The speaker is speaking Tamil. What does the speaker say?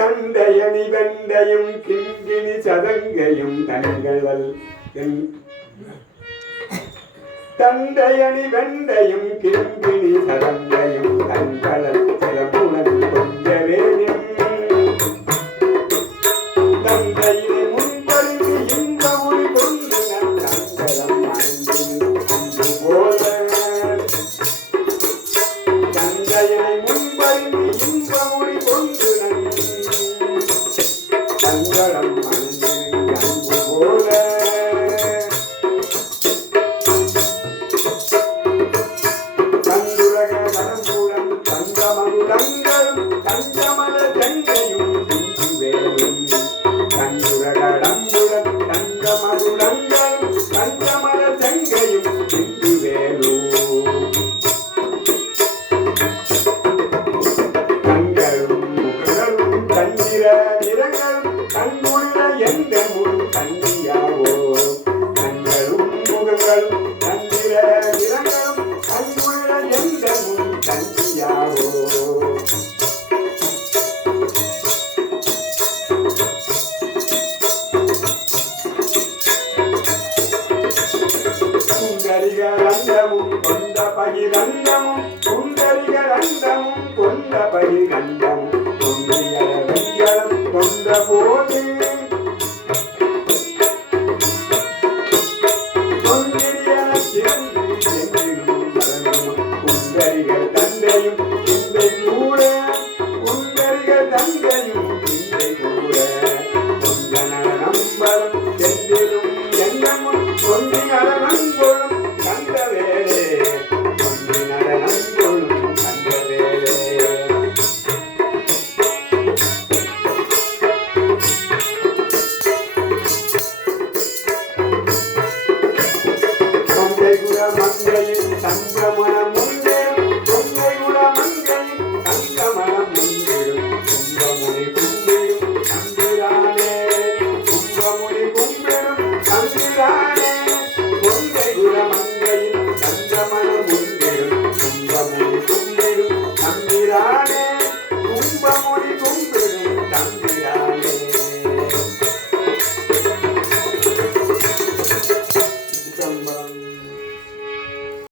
தண்டையணி வெண்டையும் கிங்கிணி சதங்கையும் தங்கள் தண்டையணி வெண்டையும் கிங்கிணி சதங்கையும் தங்களல் சிலம்புடன் கொஞ்சவேனும் தந்தையினை முன்பறிந்து இந்த ஒளி கொண்டு நந்தலம் அன்பு போல தந்தையினை முன்பறிந்து இந்த ஒளி கொண்டு நந்தலம் அன்பு போல தந்துலக கடம்புடன் தங்கமகுடங்களும் தங்கமல தங்கையும் வேலும் தங்குரகடம்புடன் தங்கமகுடங்களும் தங்கமல தங்கையும் வேலும் தங்களும் முகங்களும் தந்திர நிறங்களும் கண்குளிர எந்த முன் கண்ணியாவோ தங்களும் முகங்களும் தந்திர நிறங்களும் கண்குளிர எந்த முன் கண்ணியாவோ குண்டரிகரந்தமும் கொண்ட பகிரந்தமும் குண்டரிகரந்தமும் கொண்ட பகிரந்தமும் கொண்டிய வெண்கலம் கொண்ட போது கொண்டிரியன சிறந்து என்றிடும் மரணமும் குண்டரிகள் தந்தையும் சிந்தை கூட குண்டரிகள் தந்தையும் சிந்தை கூட கொண்ட நம்பலம் சென்றிடும் எண்ணமும் கொண்டி நடனங்கொள்ளும் கந்த வேளே கொண்டி நடனங்கொள்ளும் கந்த வேளே கொங்கைகுட மங்கையின் சங்கமனம் முன்னேறும் கொங்கைகுட மங்கையின் சங்கமனம் முன்னேறும் கும்பமுனி கும்பிடும் தம்பிரானே கும்பமுனி கும்பிடும் தம்பிரானே கொங்கைகுட மங்கை